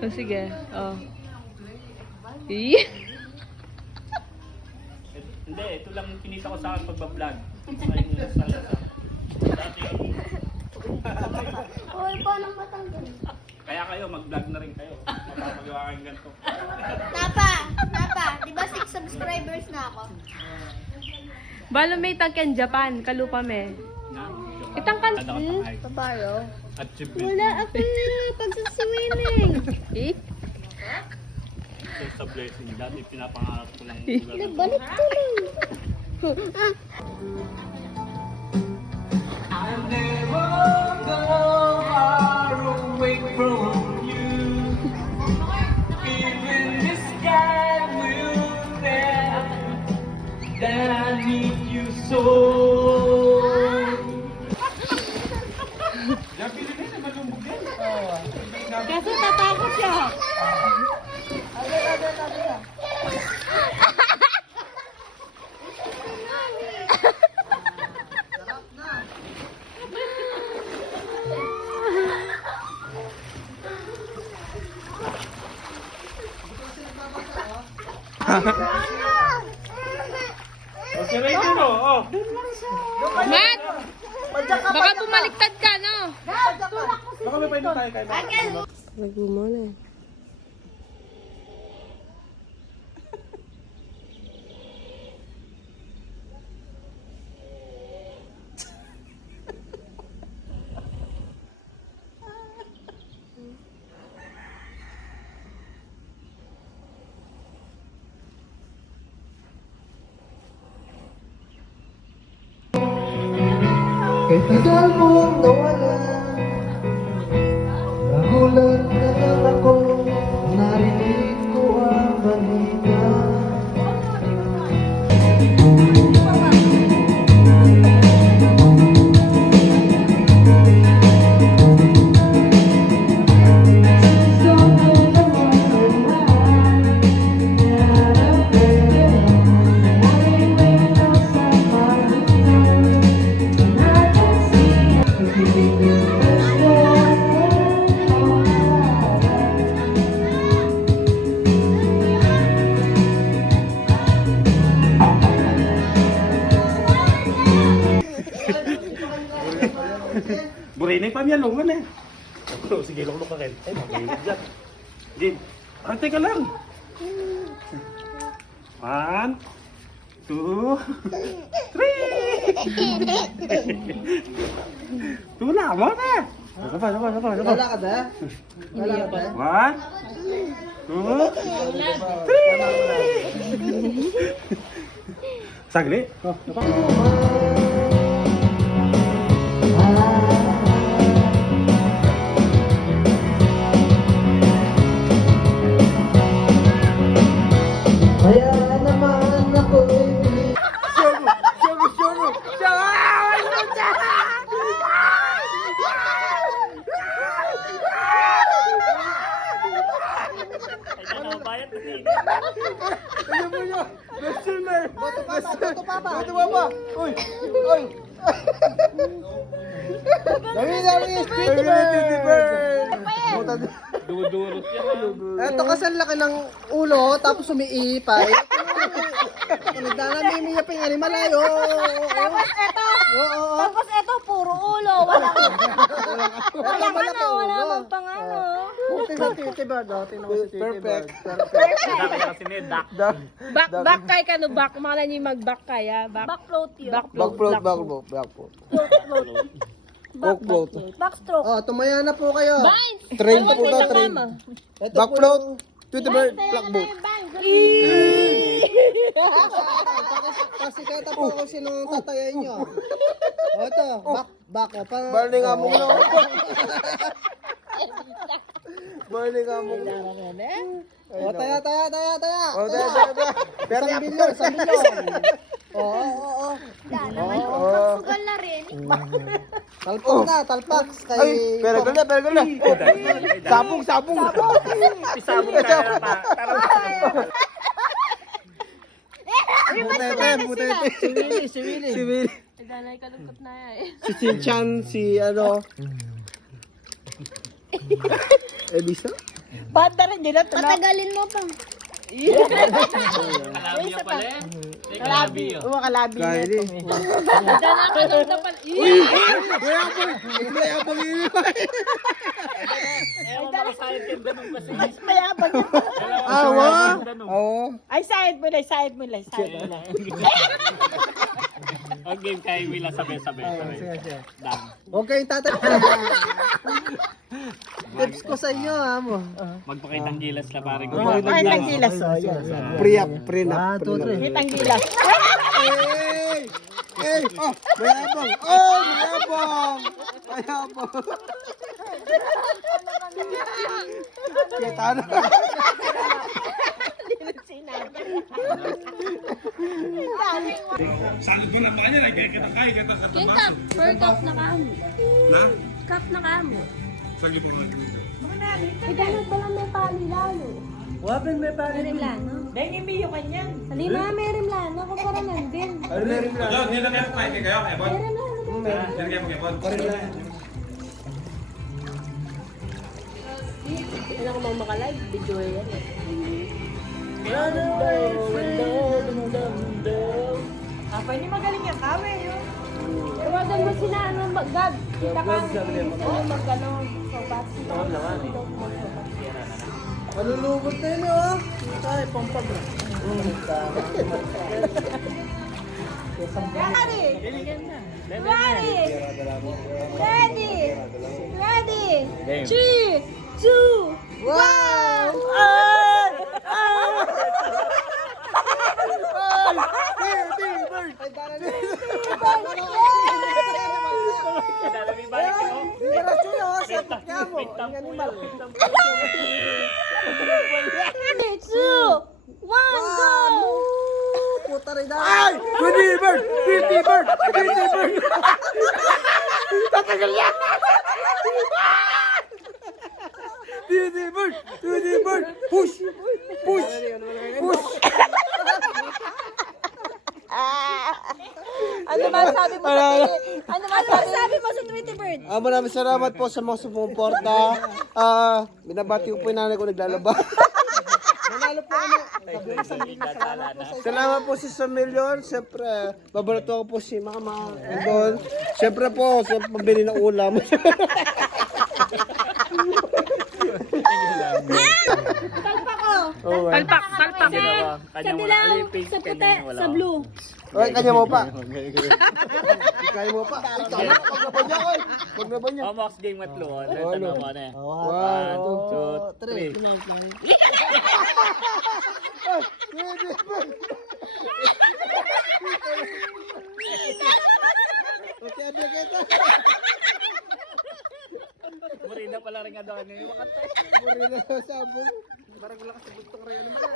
Oh, sige. Oh. Eh? Hindi, ito lang kinita ko sa akin pagbablog. Sa inyo sa lasa. Dati, Uy, paano matanggal? kaya kayo, mag-vlog na rin kayo. Mapapagawa kayong ganito. Napa, di ba 6 subscribers na ako? Balo may tagken Japan, kalupa me. Itang kan... Paparo? Achievement. Wala ako pag sa swimming. Eh? Ito sa blessing. Dati pinapangarap ko ng lugar. Balik ko lang. I'll never go far away from you. Even the sky will tell that I need you so. Kasi tatakot siya. Okay, ready mo. Oh. Matt! Baka bumaliktad ka, no? Baka may pwede tayo kay Mama. Nagbumo na eh. Kahit tagal mong nawala, nagulat na lang ako, narinig ko ang balita. Burinay pa miyan, lungan eh. Oh, sige, lukluk ka rin. Ay, mabilig dyan. Jin, teka lang. 1, 2, 3. Tula, mo na. Sapa. Wala ka ba? Wala ka ba? 1, 2, 3. Sagli. Oh, apa? Kaya naman ako'y Boto papa! Uy! Dami yung Speedy Bird! Duwa-duwa yan. Eto kasi ang laki ng ulo, tapos umiipay. Nagdalami yung ping animalayo. Tapos ito, puro ulo. Walang walang pangano. Titi Bird, tingnan ko si Titi Bird. Dami kasi ni Dak. Back kay ka no, back. Mala niyo mag-back kaya. Backfloat yun. Backfloat. Backstroke. Oh, tumaya na po kayo. Vines! Train po to, train. Backfloat, Titi Bird, blackboat. Kasi kaya po kung sino tatayain nyo. O ito, back. Burning among no. Burning among no. O, taya. O, taya. Pero isang bilyon. Oo. Sugal na rin. Talpak kay... Pero ganda. Sabong. Isabong ka pa. Butete. Si Willie. Danay kalungkot na yan eh. Si Chinchan, si ano... Elisa? Banda rin yun. Patagalin mo pa. Kalabi yung pala eh. May kalabi yun. Oo, kalabi na Kylie. ito. Danakanog na pala. Mayabang yun. Ewan mo makasayad yung danong kasi. Mas mayabang yun. Awa. Oo. Ay, side mo lang, side mo lang, side mo lang. Ang game kay Willa sabi-sabi. Sige. Dam. Huwag kayong tatay. Tips ko sa inyo, mo. Magpakitang gilas na parang. Ay, tanggilas, oh. Yan. Pre-up, pre-up. May tanggilas. Hey! Hey! Oh, mayabang! Oh, mayabang! Mayabang! Kita na. Kinta, per cup na kamo. Na? Cup na kamo. Sige po nga dito. Itanong ba lang may palilalo? Wapen may pare. Merimlano? Dahil yung biyo kanyan. Halima, merimlano. Ako para nandin. Ano na rin lang? Merimlano. Hindi ako mau makalive. Video yan eh. Apa ini magaling yung kawe, yun. Tawagan mo sina ano, Gab. Kita ka. Mag-ano. Sobat. Malulubot na yun, oh. Ay, pampag. Ready! Ready! Ready! Ready! 3, 2, 1! Liberasyon, oh. Sapot nga mo. Ang animal. 3, 2, 1, go! Puta rin na. Ay! 20 bird! 50 bird! 50 bird! Tatagal yan! 20 bird! 20 bird! Push! Push! Push! Ano ba sabi mo sa Ano ba sabi mo sa Tweety Bird? Maraming salamat po sa mga sumuporta. Binabati ko po yung nanay ko naglalaba. Nanalo po kami. Salamat po si Samilyon. Siyempre, babalato ko po si Mama. Doon. Siyempre po, pabili ng ulam. Palpak, palpak. Kanya mo na alipin. Sa puti, sa blue. Okay, kanya mo pa. Kanya mo pa. Ikaw na, pag naban niya ko. Pag naban niya. Oh, Mox game matlo. Ano mo na eh. 1, 2, 3. Okay, kita. Murina pala rin nga doon. Makatay. Muri na sabong. Parang wala ka sa butong rin. Ano ba?